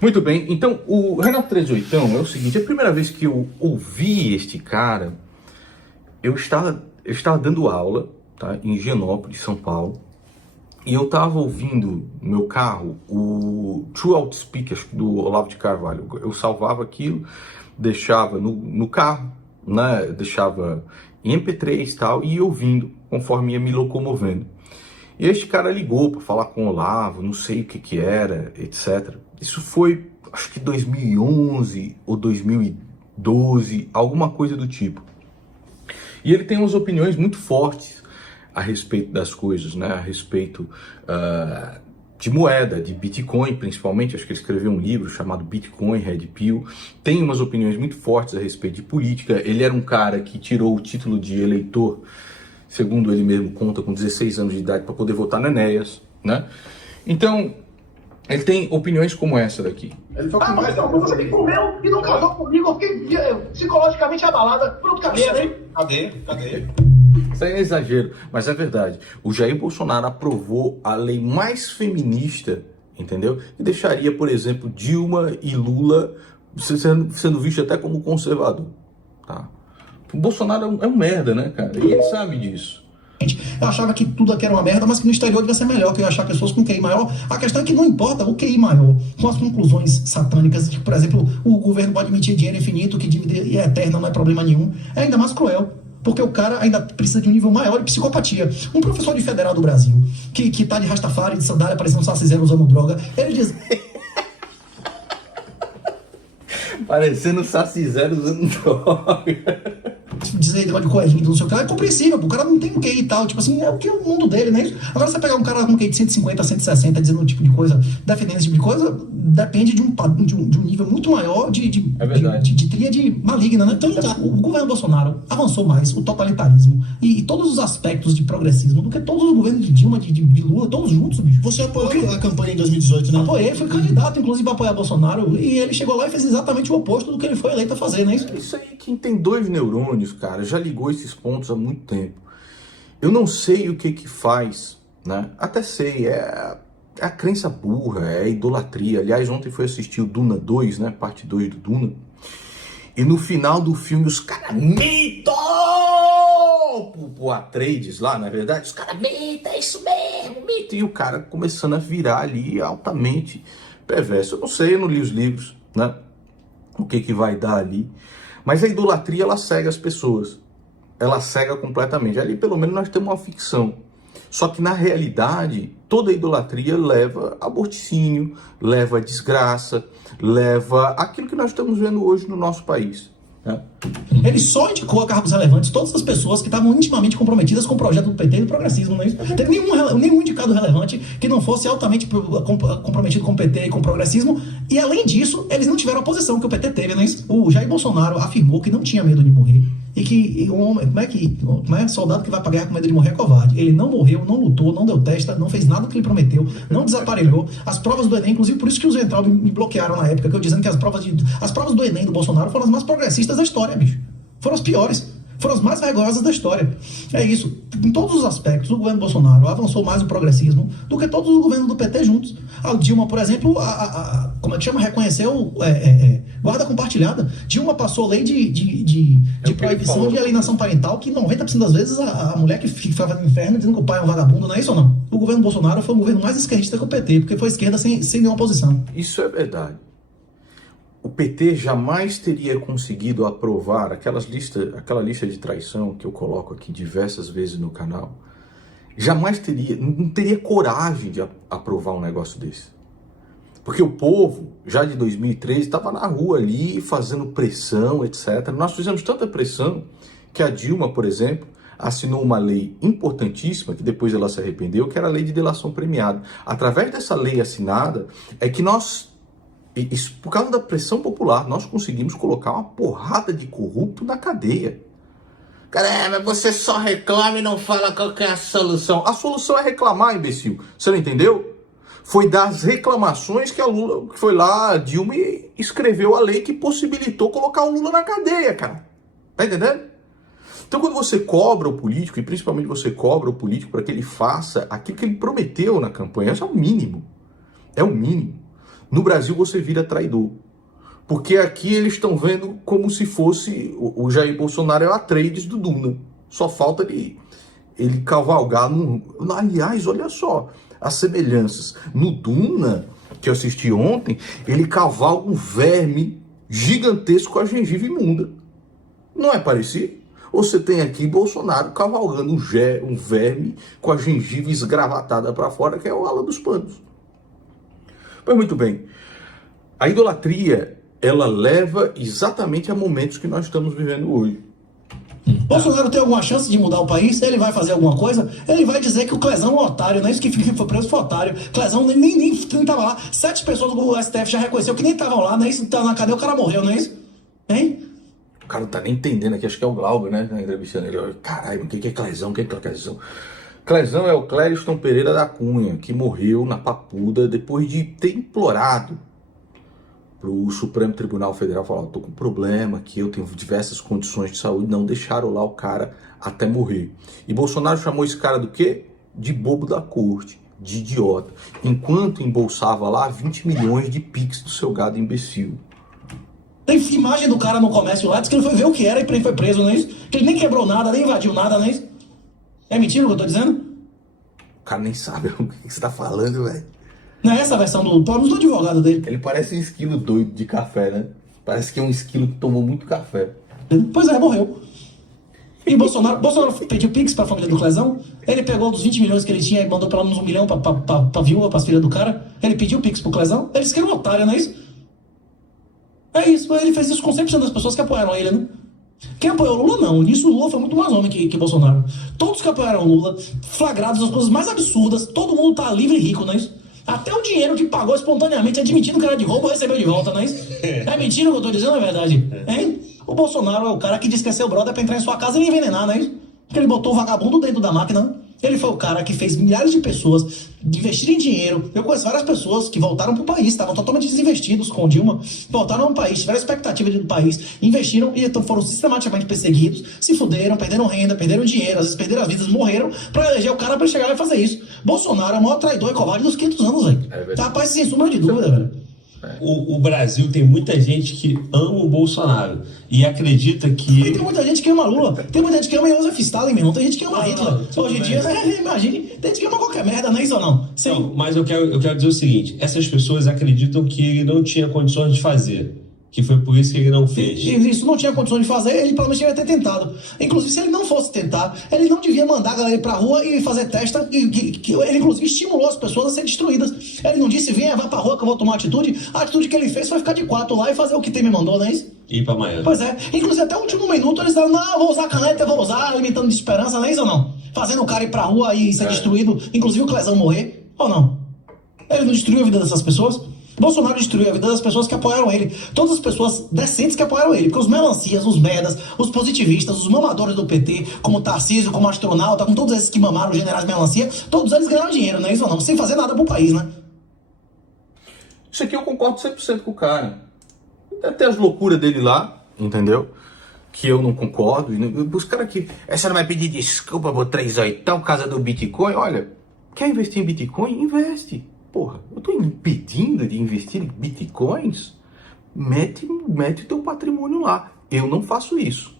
Muito bem, então o Renato 38 é o seguinte, a primeira vez que eu ouvi este cara, eu estava dando aula, tá, em Higienópolis, São Paulo, e eu estava ouvindo no meu carro o True Outspeakers do Olavo de Carvalho. Eu salvava aquilo, deixava no carro, né, deixava em MP3 e tal, e ia ouvindo conforme ia me locomovendo. E este cara ligou para falar com o Olavo, não sei o que era, etc. Isso foi, acho que 2011 ou 2012, alguma coisa do tipo. E ele tem umas opiniões muito fortes a respeito das coisas, né? A respeito de moeda, de Bitcoin principalmente. Acho que ele escreveu um livro chamado Bitcoin, Red Pill. Tem umas opiniões muito fortes a respeito de política. Ele era um cara que tirou o título de eleitor, segundo ele mesmo conta, com 16 anos de idade para poder votar no Enéas, né? Então, ele tem opiniões como essa daqui. Ele foi com mais você que comeu e não casou comigo, eu fiquei psicologicamente abalada. Pronto, cadeia, hein? Cadeia. Isso aí é exagero, mas é verdade. O Jair Bolsonaro aprovou a lei mais feminista, entendeu? E deixaria, por exemplo, Dilma e Lula sendo visto até como conservador, tá? O Bolsonaro é um merda, né, cara? E ele sabe disso. Eu achava que tudo aqui era uma merda, mas que no exterior devia ser melhor, que eu ia achar pessoas com QI maior. A questão é que não importa o QI maior, com as conclusões satânicas, de que, por exemplo, o governo pode emitir dinheiro infinito, que dívida é eterna, não é problema nenhum, é ainda mais cruel. Porque o cara ainda precisa de um nível maior de psicopatia. Um professor de federal do Brasil, que tá de Rastafari, de sandália, parecendo um Saci-Zero usando droga, ele diz... Parecendo um Saci-Zero usando droga. Dizer negócio de corrigir, não sei o que, é compreensível, o cara não tem um QI e tal, tipo assim, é o que é o mundo dele, né? Agora você pegar um cara com um QI de 150, 160, dizendo um tipo de coisa, defendendo esse tipo de coisa, depende de um nível muito maior de tríade maligna, né? Então, o governo Bolsonaro avançou mais o totalitarismo e todos os aspectos de progressismo do que todos os governos de Dilma, de Lula, todos juntos, bicho. Você apoiou a campanha em 2018, né? Apoiei, fui candidato, inclusive, a apoiar Bolsonaro, e ele chegou lá e fez exatamente o oposto do que ele foi eleito a fazer, né? Isso aí, quem tem 2 neurônios, cara, já ligou esses pontos há muito tempo. Eu não sei o que faz, né? Até sei, é a crença burra, é a idolatria. Aliás, ontem fui assistir o Duna 2, né? Parte 2 do Duna. E no final do filme, os caras mitam pro Atreides lá, na verdade. Os caras mitam, é isso mesmo, mitam. E o cara começando a virar ali altamente perverso. Eu não sei, eu não li os livros, né? O que vai dar ali. Mas a idolatria, ela cega as pessoas. Ela cega completamente. Ali, pelo menos, nós temos uma ficção. Só que, na realidade, toda idolatria leva a morticínio, leva a desgraça, leva aquilo que nós estamos vendo hoje no nosso país, né? Ele só indicou a cargos relevantes todas as pessoas que estavam intimamente comprometidas com o projeto do PT e do progressismo, não é isso? Teve nenhum indicado relevante que não fosse altamente comprometido com o PT e com o progressismo, e além disso, eles não tiveram a posição que o PT teve, não é isso? O Jair Bolsonaro afirmou que não tinha medo de morrer, e que um homem, como é soldado que vai pra guerra com medo de morrer é covarde. Ele não morreu, não lutou, não deu testa, não fez nada que ele prometeu, não desaparelhou. As provas do Enem, inclusive por isso que os Ventral me bloquearam na época, que eu dizendo que as provas do Enem do Bolsonaro foram as mais progressistas da história, bicho. Foram as piores. Foram as mais vergonhosas da história. É isso. Em todos os aspectos, o governo Bolsonaro avançou mais o progressismo do que todos os governos do PT juntos. A Dilma, por exemplo, como é que chama? Reconheceu guarda compartilhada. Dilma passou lei de proibição de alienação parental, que 90% das vezes a mulher que ficava no inferno dizendo que o pai é um vagabundo, não é isso ou não? O governo Bolsonaro foi o governo mais esquerdista que o PT, porque foi esquerda sem nenhuma oposição. Isso é verdade. O PT jamais teria conseguido aprovar aquela lista de traição que eu coloco aqui diversas vezes no canal. Jamais não teria coragem de aprovar um negócio desse. Porque o povo, já de 2013, estava na rua ali fazendo pressão, etc. Nós fizemos tanta pressão que a Dilma, por exemplo, assinou uma lei importantíssima, que depois ela se arrependeu, que era a lei de delação premiada. Através dessa lei assinada, é que nós... Isso, por causa da pressão popular, nós conseguimos colocar uma porrada de corrupto na cadeia. Caramba, você só reclama e não fala qual que é a solução. A solução é reclamar, imbecil. Você não entendeu? Foi das reclamações que a Dilma escreveu a lei que possibilitou colocar o Lula na cadeia, cara. Tá entendendo? Então, quando você cobra o político, e principalmente você cobra o político para que ele faça aquilo que ele prometeu na campanha, isso é o mínimo. É o mínimo. No Brasil você vira traidor. Porque aqui eles estão vendo como se fosse o Jair Bolsonaro é o Atreides do Duna. Só falta ele cavalgar no... Aliás, olha só as semelhanças. No Duna, que eu assisti ontem, ele cavalga um verme gigantesco com a gengiva imunda. Não é parecido? Você tem aqui Bolsonaro cavalgando um verme com a gengiva esgravatada para fora, que é o Ala dos Panos. Pois muito bem. A idolatria, ela leva exatamente a momentos que nós estamos vivendo hoje. Bolsonaro tem alguma chance de mudar o país? Ele vai fazer alguma coisa? Ele vai dizer que o Clezão é um otário, não é isso que foi preso, foi otário. Clezão nem tava lá. 7 pessoas do STF já reconheceu que nem estavam lá, não é isso? Tá na cadeia, o cara morreu, não é isso? Hein? O cara não tá nem entendendo aqui, acho que é o Glauber, né? Na entrevista ele, caralho, o que é Clezão? O que é Clezão? Clezão é o Clériston Pereira da Cunha, que morreu na Papuda depois de ter implorado pro Supremo Tribunal Federal, falar, tô com problema aqui, eu tenho diversas condições de saúde, não deixaram lá o cara até morrer. E Bolsonaro chamou esse cara do quê? De bobo da corte, de idiota, enquanto embolsava lá 20 milhões de pix do seu gado imbecil. Tem imagem do cara no comércio lá, diz que ele foi ver o que era e foi preso, não é isso? Que ele nem quebrou nada, nem invadiu nada, não é isso? É mentira o que eu tô dizendo? O cara nem sabe o que você tá falando, velho. Não é essa a versão do advogado dele. Ele parece um esquilo doido de café, né? Parece que é um esquilo que tomou muito café. Pois é, morreu. E Bolsonaro pediu pix pra família do Clezão. Ele pegou dos 20 milhões que ele tinha e mandou pelo menos 1 milhão pra viúva, pras filhas do cara. Ele pediu pix pro Clezão. Ele disse que era um otário, não é isso? É isso, ele fez isso com 100% das pessoas que apoiaram ele, né? Quem apoiou o Lula, não. Nisso o Lula foi muito mais homem que Bolsonaro. Todos que apoiaram o Lula, flagrados as coisas mais absurdas, todo mundo tá livre e rico, não é isso? Até o dinheiro que pagou espontaneamente, admitindo que era de roubo, recebeu de volta, não é isso? É mentira o que eu tô dizendo, é verdade? Hein? O Bolsonaro é o cara que disse que é seu brother pra entrar em sua casa e envenenar, não é isso? Porque ele botou o vagabundo dentro da máquina. Ele foi o cara que fez milhares de pessoas investirem dinheiro. Eu conheço várias pessoas que voltaram pro país, estavam totalmente desinvestidos com Dilma, voltaram ao país, tiveram expectativa do país, investiram e então foram sistematicamente perseguidos, se fuderam, perderam renda, perderam dinheiro, às vezes perderam as vidas, morreram pra eleger o cara pra chegar lá e fazer isso. Bolsonaro é o maior traidor e covarde dos 500 anos, velho. Tá, rapaz, sem sombra de dúvida, velho. O Brasil tem muita gente que ama o Bolsonaro e acredita que... E tem muita gente que ama Lula, tem muita gente que ama Joseph Stalin, meu irmão, tem gente que ama Hitler. Hoje em dia, imagine, tem gente que ama qualquer merda, não é isso ou não? Sim. Não, mas eu quero dizer o seguinte, essas pessoas acreditam que ele não tinha condições de fazer, que foi por isso que ele não fez. E isso não tinha condições de fazer, ele provavelmente ia ter tentado. Inclusive, se ele não fosse tentar, ele não devia mandar a galera ir pra rua e fazer testa, que ele inclusive estimulou as pessoas a serem destruídas. Ele não disse, venha, vá pra rua que eu vou tomar atitude. A atitude que ele fez foi ficar de 4 lá e fazer o que tem me mandou, não é isso? Ir pra Miami. Pois é. Inclusive, até o último minuto, eles disseram, não, vou usar caneta, vou usar, alimentando de esperança, não é isso ou não? Fazendo o cara ir pra rua e ser destruído, inclusive o Clezão morrer, ou não? Ele não destruiu a vida dessas pessoas? Bolsonaro destruiu a vida das pessoas que apoiaram ele. Todas as pessoas decentes que apoiaram ele. Porque os melancias, os merdas, os positivistas, os mamadores do PT, como o Tarcísio, como o astronauta, como todos esses que mamaram os generais melancia, todos eles ganharam dinheiro, não é isso ou não? Sem fazer nada pro país, né? Isso aqui eu concordo 100% com o cara. Até as loucuras dele lá, entendeu? Que eu não concordo. Os caras aqui, essa não vai pedir desculpa por 3/8 por causa do Bitcoin. Olha, quer investir em Bitcoin? Investe. Porra, eu tô impedindo de investir em bitcoins? Mete o teu patrimônio lá. Eu não faço isso.